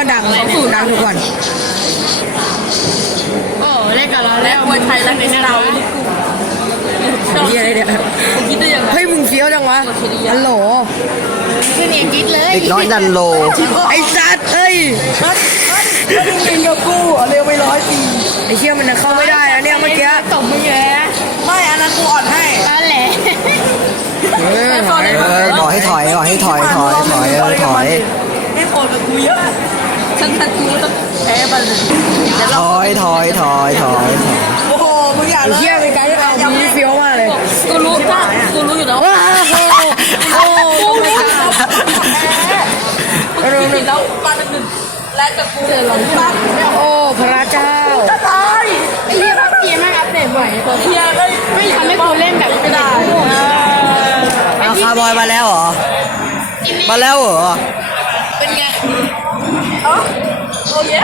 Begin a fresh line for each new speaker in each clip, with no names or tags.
อร์มาไม่ก็ดังดังทุกวัน
โอ้เล่นกับเราแล้วมวยไทยแล้วเป็นเรา
เฮียอะไรเนี่ย
คิดได้ยังไง
เฮ้ยมึงเฟี้ยวจังวะฮัลโหล
คือเนี่ยคิดเลย
เด็กน้อยดันโล
ไอ้สัตว์เฮ้ย
กินกับกูอะเร็วไปร้อยปี
ไอ้เชี่ยมันจะเข้าไม่ได้นะเนี่ยเมื่อกี้
ตบมือเลย
ไม่อันนั้นกูอ่อนให้
นั่นแหละ
เออหาย
เออบอกให้ถอยบอกให้ถอยถอยถอยเออถอย
ไม่โกรธกับกูเยอะ
ฉันฉันกูต้องแพ้มัน
ถอยถอยถอยถอยถอย
โอ้โหมึงอย่า
ไอ้
เลย
เชี่ยเป็นการที่เอามึงเฟี้ยวมากเลย
กูรู้ว่ากูรู้อยู่แล้ว
ว้าวโอ้โห
กูรู้
โอ้โห
จริงแล้วมาหนึ่งและกับกูเลยหลังบ้าน
โอ้พระเจ้า
ตาย
ไอ้เหี้ยพักเกียร์แม่งอัปเดตบ่อยตัวเทียไม่ไม่ทำให้กูเล่นแบบไม่ได้
เอาคาร์บอยมาแล้วเหรอ มาแล้วเหรอ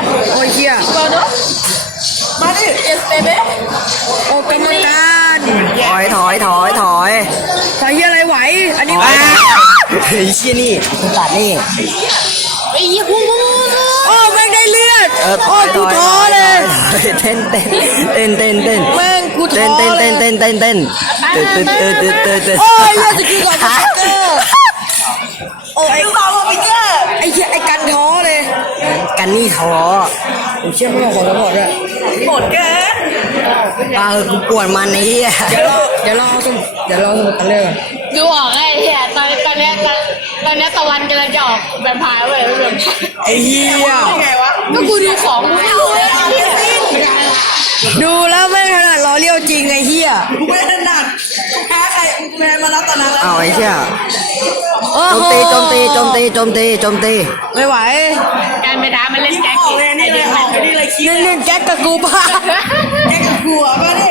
โอเค
โอ้ยเชี่ย
บอลเนาะ
มาดิ
เอสเตเบ้
โอ้กรรมการ
ถอยถอยถอยถอย
ใส่เฮียอะไรไหว อันนี้
อ้าเฮ้ยเชี่ยนี่ตัดนี่
ไอ้เหี้ยพุ่งพุ่งพุ่ง
โอ้แม่งได้เลือด
เออถ
โอ้
อย
กู
ถอย
ท้อเลย
เต้นเต้นเต้นเต้นเต้น
แม่งกูท้
เต้
อน
เต้น
เล
เต้
ย
นเต้นเต้นเต้นเต้นเต้นเต้นเต้นเต้นเต้น
โอ้ยเลือดสกิลก่อนสเกอร์โอ้ย
ไอ้ลูกสาวมึงเจอ
ไอ้เชี่ยไอ้กันท้อเลย
กั นนี่ท้อ
ไอ้เชี่ยไม่บอกขอสปอร์ตด้วย
โกรธเกิน
ปากูปวดมันไอ้เหี้ย
เดี๋ยวรอเดี๋ยวรอเอาสมุดเดี๋ยวรอสมุดกันเลยก่อน
ดูออกไอ้เหี้ยตอนตอนนี้ตอนตอนนี้ตะวันกำลังจะออกแวมไพร์เว้ยแวมไพร์
ไอ้เหี้ย
ไงวะ
ก็กูดูของกูไม่รู้เลย
ดูแล้วแม่งขนาดล้อเลี้ยวจริงไอ้เหี้ย
กูไม่ถนัดแพ้ใครแพ้มาแล้วตอนนั้นแล้ว
เอาไอ้เชี่ย
โอ้
โจม
โห
ตีโจมตีโจมตีโจมตีโจมตี
ไม่ไหว
การไปท้ามันเล่น
ยิ่ง
แจ็ค
ออกเลยนี่เลยออกไปนี่เลยคิด
เล่นเล่นแจ็คกับกูป่ะ
แกกับกูอะมาดิ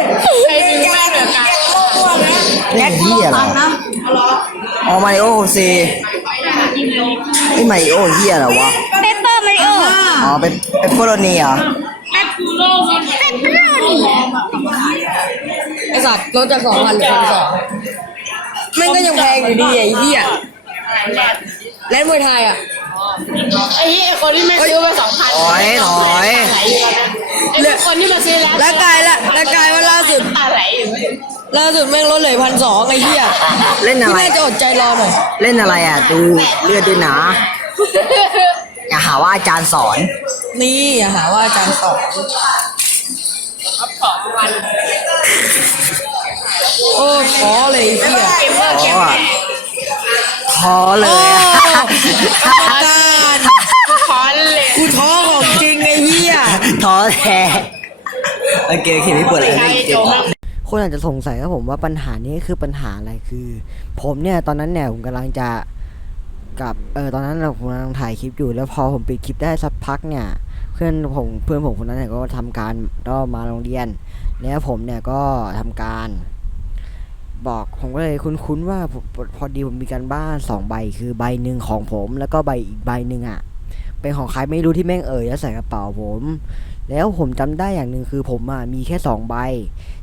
ไอ้มึงแม่งเหมือนกัน
โลกตัวนะ
เล่นเหี้ยเหรอ
นะเอาเหรอ
อ๋อมาริโอซีไอ้มาริโอเหี้ยเหรอวะ
เปเปอร์มาริโอ
อ๋อเป็นเป็นโคโรนีเหรอ
แอปปูโลมันแอปปูโลนี่
ไอ้สัตว์ลดจากสองพันเหลือพันสองแม่งก็ยังแพงอยู่ดีไอ้เหี้ยเล่นมวยไทยอะ
ไอ้เหี้ยคนที่ไม่ซื้อไปสองพัน
ถอยถอย
ไอ้คนที่มาซื้อแล้ว
แล้วกลายละแล้วกลายว่าล่าสุด
อะไร
ล่าสุดแม่งลดเหลือพันสองไอ้เหี้ย
เล่น
พี่
อะไร
น่าจะอดใจรอหน่อย
เล่นอะไรอะดูเลือดด้วยนะอย่าหาว่าอาจารย์สอน
นี่อย่าหาว่าอาจารย์สอน
ของวัน
โอ้ขอเลยไอ้เหี้ย
เกมเมอร์เกม
อ๋อ
แม่
ท้อเล
โอ้
ยอะ
กรรมการ
คอนเลย
กูท้อของจริงไอ้เหี้ย
ท้อแท้โอเคโอเคไม่ปวดเลย
ไอ้โจม
คนอาจจะสงสัยครับผมว่าปัญหานี้คือปัญหาอะไรคือ ผมเนี่ยตอนนั้นเนี่ยผมกำลังจะกับเออตอนนั้นเราผมกำลังถ่ายคลิปอยู่แล้วพอผมปิดคลิปได้สักพักเนี่ย เพื่อนผมเพื่อนผมคนนั้นเนี่ยก็ทำการก็มาโรงเรียน แล้วผมเนี่ยก็ทำการ บอกผมก็เลยคุ้นๆว่าพอดีผมมีการบ้านสองใบคือใบหนึ่งของผม แล้วก็ใบอีกใบหนึ่งอะเป็นของใครไม่รู้ที่แม่งเอ่ยแล้วใส่กระเป๋าผม แล้วผมจำได้อย่างหนึ่งคือผมอะมีแค่สองใบ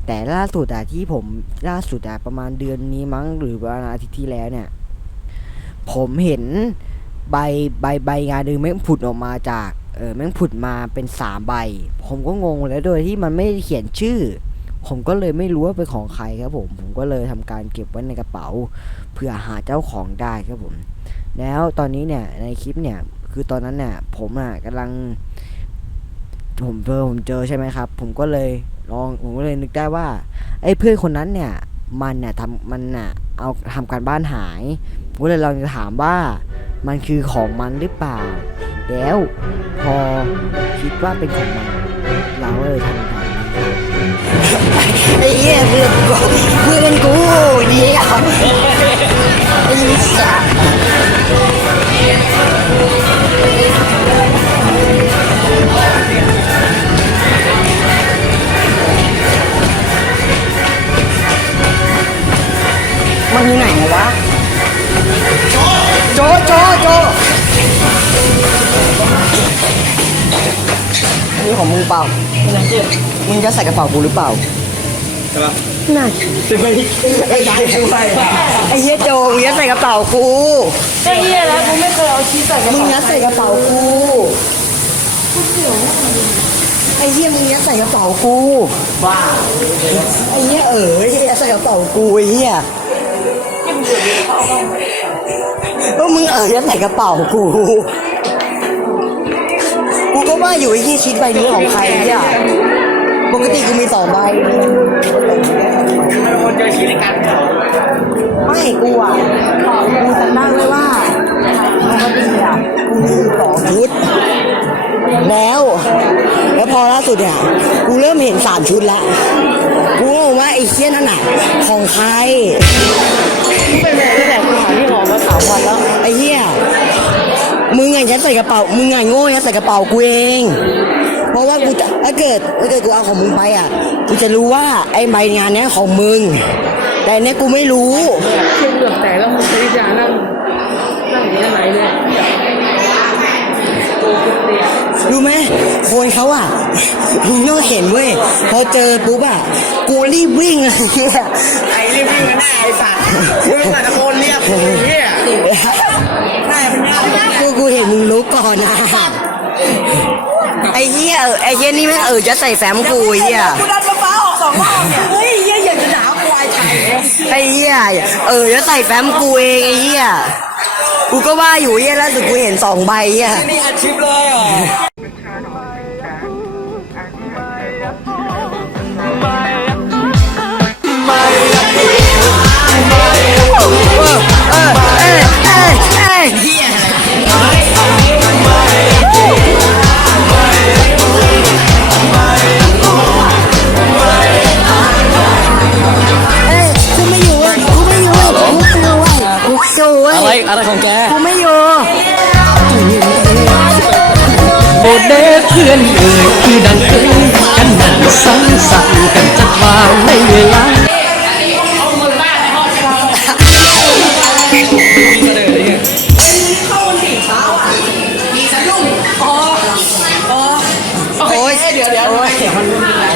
แต่ล่าสุดอะที่ผมล่าสุดอะประมาณเดือนนี้มั้งหรือประมาณอาทิตย์ที่แล้วเนี่ย ผมเห็นใบใบใบงานหนึ่งแม่งผุดออกมาจาก เออแม่งผุดมาเป็นสามใบ ผมก็งงแล้วโดยที่มันไม่ได้เขียนชื่อ ผมก็เลยไม่รู้ว่าเป็นของใครครับผม ผมก็เลยทำการเก็บไว้ในกระเป๋าเพื่อหาเจ้าของได้ครับผม แล้วตอนนี้เนี่ยในคลิปเนี่ยคือตอนนั้นเนี่ยผมอะกำลัง ผมเจอผมเจอใช่ไหมครับ ผมก็เลยลองผมก็เลยนึกได้ว่าไอ้เพื่อนคนนั้นเนี่ยมันเนี่ยทำมันน่ะเอาทำการบ้านหายผมก็เลยลองจะถามว่ามันคือของมันหรือเปล่า แล้วพอคิดว่าเป็นของมันเราก็เลยทำแบบไอ้เหี้ยเพื่อนกูเพื่อนกูเหี้ยไอ้สัส เปล่า มึงจะใส่กระเป๋ากูหรือเปล่า
ใช่ปะ
น่า
เป็นไปไอ้ยายคือไป
ไอ้เหี้ยโจมึงยัดใส่กระเป๋ากู
ไอ้เหี้ยแล้วกูไม่เคยเอาชีสใส่กระ
มึง
เป๋า
ยัดใส่กระเป๋ากูไอ้เหี้ยมึงยัดใส่กระเป๋ากูบ้าไอ้เหี้ยเอ๋ยยัดใส่กระเป๋ากูไอ้เหี้ยก็มึงเอ๋ยยัดใส่กระเป๋ากู กูก็ว่าอยู่ไอ้เหี้ยชิ้นใบนี้ของใครเนี่ยปกติกูมีสองใบ
มันวนเจอชีในการเผา
ไม่กูอะกูจำได้ไว้ว่าปกติอะกูมีอยู่สองชุด แล้ว แล้วพอล่าสุดเนี่ยกูเริ่มเห็นสามชุดละกูก็บอกว่าไอ้เชี่ยนั่นน่ะของใคร
เป็นแบบที่แบบกูหาที่หอมาสามวันแล้ว
ไอ้เหี้ย มึงไงยัดใส่กระเป๋า มึงไงโง่ยัดใส่กระเป๋ากูเอง เพราะว่ากูจะถ้าเกิดถ้าเกิดกูเอาของมึงไปอะ กูจะรู้ว่าไอ้ใบงานเนี้ยของมึง แต่อันเนี้ยกูไม่รู้
เชื่อมเหลือกแต่แล้วมึงใช้ยานั่งนั่งอย่างนี้ไหนเลยโอ้กูเตีย
รู้ไหมคนเขาอะ มึงต้องเห็นเว้ย พอเจอปุ๊บอะ กูรีบวิ่งเลยเฮีย
ไอ้รีบวิ่งกันหน้าไอ้สัตว์วิ่งมาตะโกนเรียกกูเฮีย ได้เป็นภาพ
กูกูเห็นมึงรู้ก่อนนะ ไอ้เหี้ยเออไอ้เหี้ยนี่แม่งเออจะใส่แฟ้มกูไอ้เหี้ย
กูดันฟ้าออกสองรอบเนี่ยเฮ้ยเหี้ยอยากจะด่าควายไทย
ไอ้เหี้ยเออจะใส่แฟ้มกูเองไอ้เหี้ยกูก็ว่าอยู่เหี้ยล่าสุดกูเห็นสองใบเหี้ย
นี่อาชีพเลยเหรอ
เอ อะ
ไรอะไรของแก
กูไม่อยู่
โบเดเพื่อนเอ่ย
โอ้ยเดี๋ยวเดี๋ยวโอ้ย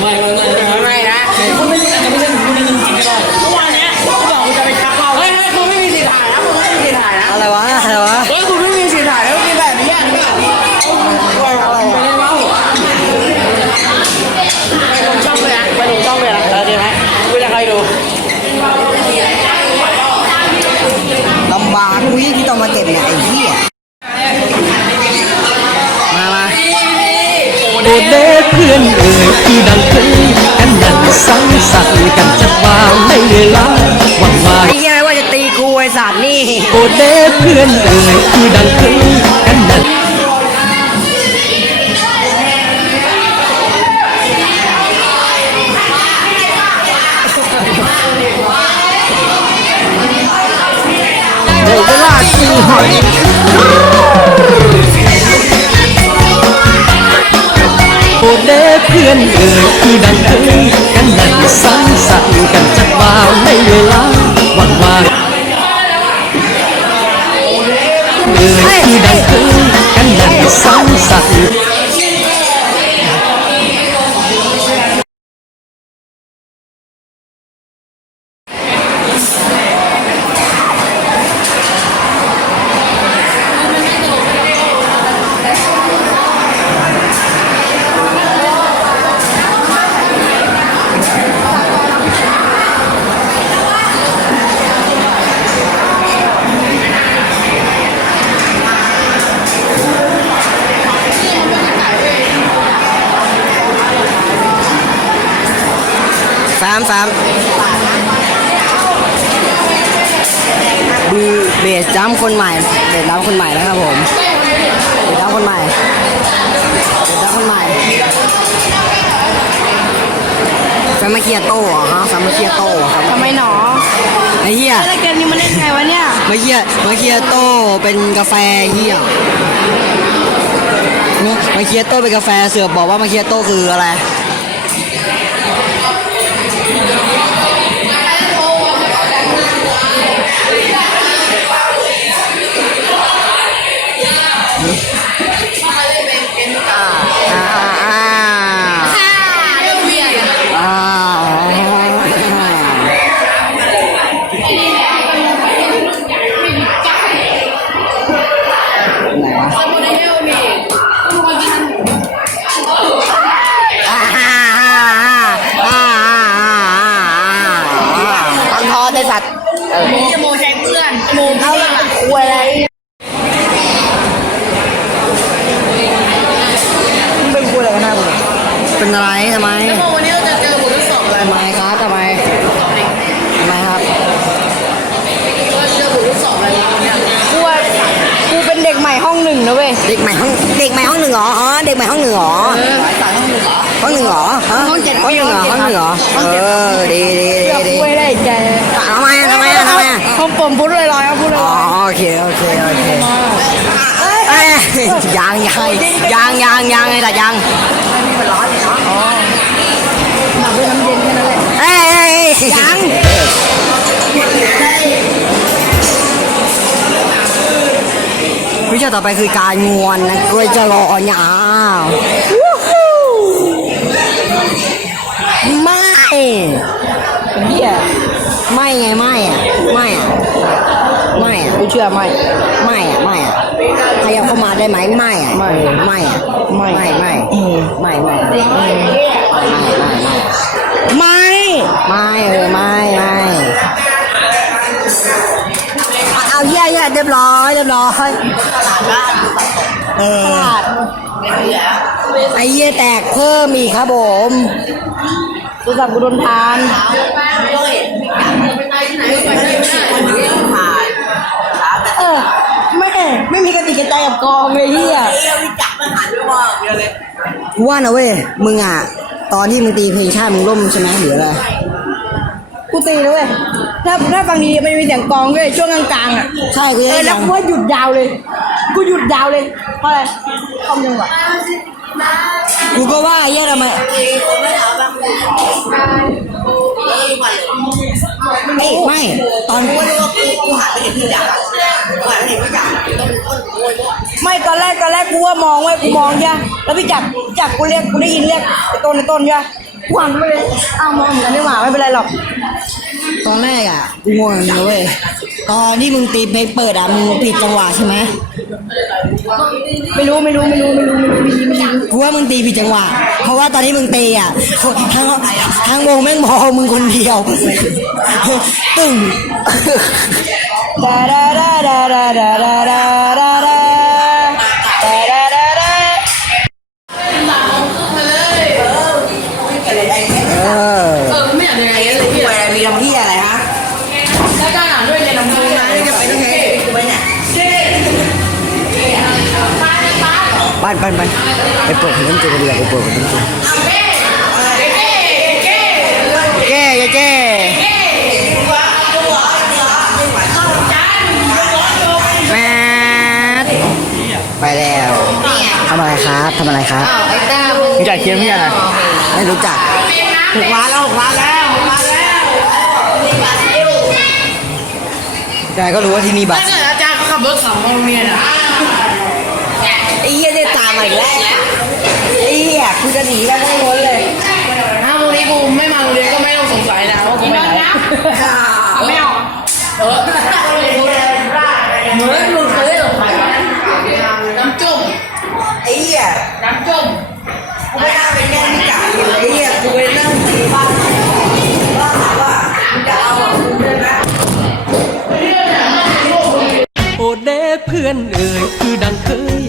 ไม่ไม่ไม่ไม่นะคุณไม่จะไม่ใช่คุณนี่จริงๆก็ได้เมื่อวานเนี้ยกูบอกกูจะไปชักเราเฮ้ยเฮ้ยคุณไม่มีสิทธิ์ถ่ายนะคุณไม่มีสิทธิ์ถ่ายนะ
อะไรวะอะไรวะ
เฮ้ยคุณไม่มีสิทธิ์ถ่ายแล้วมีแบบนี้อะนี่แบบนี้อะไรอะไรไปเล่นว่าวไปลงช่องเลยนะไปลงช่องเลยนะเออดีไหมกูจะใครดู
ลำบากกูยิ่งที่ต้องมาเก็บเนี่ยไอ้เหี้ย
บเดเพื่อนเอ่ยคือดังเคยกันนั่นสังสรรค์กันจัดวางในเวลาวันวาน
ไอ้เหี้ยไม่ว่าจะตีกูไอ้สัตว์นี่
โบเดเพื่อนเอ่ยคือดังเคยกันนั่น
เวลากินหอย
ยคือดังเคยกันดังสังสรรค์กันจัดวาวในเวลาวันวานเอ่ยคือดังเคยกันดังสังสรรค์
สามสามดูเบสจัมป์คนใหม่เบสจัมป์คนใหม่แล้วครับผมเบสจัมป์คนใหม่เบสจัมป์คนใหม่แฟมมาเคียโต้เหรอฮะแฟมมาเคียโต้ครับ
ทำไมหนอ
ไอ้เหี้ย
แล้วเกมนี้มันเล่นไงวะเนี่ย
มาเคียมาเคียโต้เป็นกาแฟเหี้ยมาเคียโต้เป็นกาแฟเสือกบอกว่ามาเคียโต้คืออะไร อ่า
หม่ห้องหนึ่งนะเว้ย
เด็กใหม่ห้องเด็กใหม่ห้องหนึ่งเหรออ๋อเด็กใหม่ห้องหนึ่งเหรอห้องหนึ่งเหรอฮะ
ห้องเจ็ด
ห้องหนึ่งเหรอห้องหนึ่งเหรอเออดีดี
เพื่อ
ดีดี
กูไม่ได้แก
ทำไมอะทำไมอะทำไมอะ
ห้องผมพูดลอยๆครับพูดล
อ๋อ
อย
โอเคโอเคโอเคเอ้ยยังยังยังยังยังไงแต่ยัง
ๆหมักด้วยน้ำเย็นแค่นั้นแหละ
เอ้ยเอ้ยเอ้ยยัง วิชาต่อไปคือการงวนนะกล้วยจะรอหยาวู้ฮู้ไม่
เหี้ย
ไม่ไงไม่อะไม่อะไม่อะ
กูเชื่อไหม
ไม่อะไม่อะขยับเข้ามาได้ไหมไม่อะ
ไม่
ไม่อะ
ไม่
ไม่ไม่
อืม
ไม่ไม่ไม่ไม่ไม่
ไม่
ไม่เออไม่ไม่เอาเอาเยี่ยเยี่ยเรียบร้อยเรียบร้อย เออไอ้เยี่ยแตกเพิ่มอีกครับผม
กูสับกูโดนทานเออไม่ไม่มีกติกาใจกับกองเลยเฮีย
กูว่านะเว้ยมึงอะ ตอนที่มึงตีเพลงชาติมึงล่มใช่ไหมหรืออะไร
กูตีนะเว้ยถ้าถ้าฟังดีมันมีเสียงกองด้วยช่วงกลางๆอะ
ใช่กู
เอ
จะ
อ
ได้
แล้ว
ยัง
กูว่าหยุดยาวเลย กูหยุดยาวเลย เพราะอะไรคอมยังหวะ
กูก็ว่าไอ้เยี่ยทำไมเอ้ยไม่ ตอน
ไม่ตอนแรกตอนแรกกูว่ามองไว้กูมองใช่ปะแล้วพี่จักรพี่จักรกูเรียกกูได้ยินเรียกไอ้ต้นไอ้ต้นใช่ ปะกูหันไปเลยอ้าวมองเหมือนกันไม่หว่าไม่เป็นไรหรอก
ตอนแรกอะกูงงอย่างเดียวเว้ยตอนที่มึงตีเพลงเปิดอะมึงผิดจังหวะใช่ไหม
ไม่รู้ไม่รู้ไม่รู้ไม่รู้ไม่รู้ไม่รู้ไม่รู้
กูว่ามึงตีผิดจังหวะ เพราะว่าตอนที่มึงตีอะทั้งทั้งวงแม่งมองมึงคนเดียว ตึ้ง
ดาดาดาดาดาดา
ไป
เปิ
ดเพลงเจอกันดีกว่าไปเปิดเพลงเจอแก้แก้แมทไปแล้วทำอะไรครับทำอะไรครับ
ไอ้ต้ามึง
จ่ายเคียงพี่อะไรไม่รู้จักหกล้านแล้วหกล้านแล้วหกล้านแล้วแต่ก็รู้ว่าที่นี่บัต
ถ้ารเกิดอาจารย์เขาขับรถขับมาโรงเรียนอะ
ไอ้เหี้ยเนี่ยตามมาอีกแล้ว กูจะหนีแล้วทั้งคนเลย
ถ้าวันนี้กูไม่มาโรงเรียนก็ไม่ต้องสงสัยนะว่ากูไปไหนไม่เอาเออเหมือนมึงเคยเล่นกับใครวะน้ำจุ่ม
ไอ้เหี้ย
น้ำจุ่ม
กูไม่น่าไปแย่งจ่ายเลยไอ้เหี้ยกูไปนั่งตีบ้านว่าว่ามึงจะเอาอะกูได้ไหม
โอเด้เพื่อนเอ่ยคือดังเคย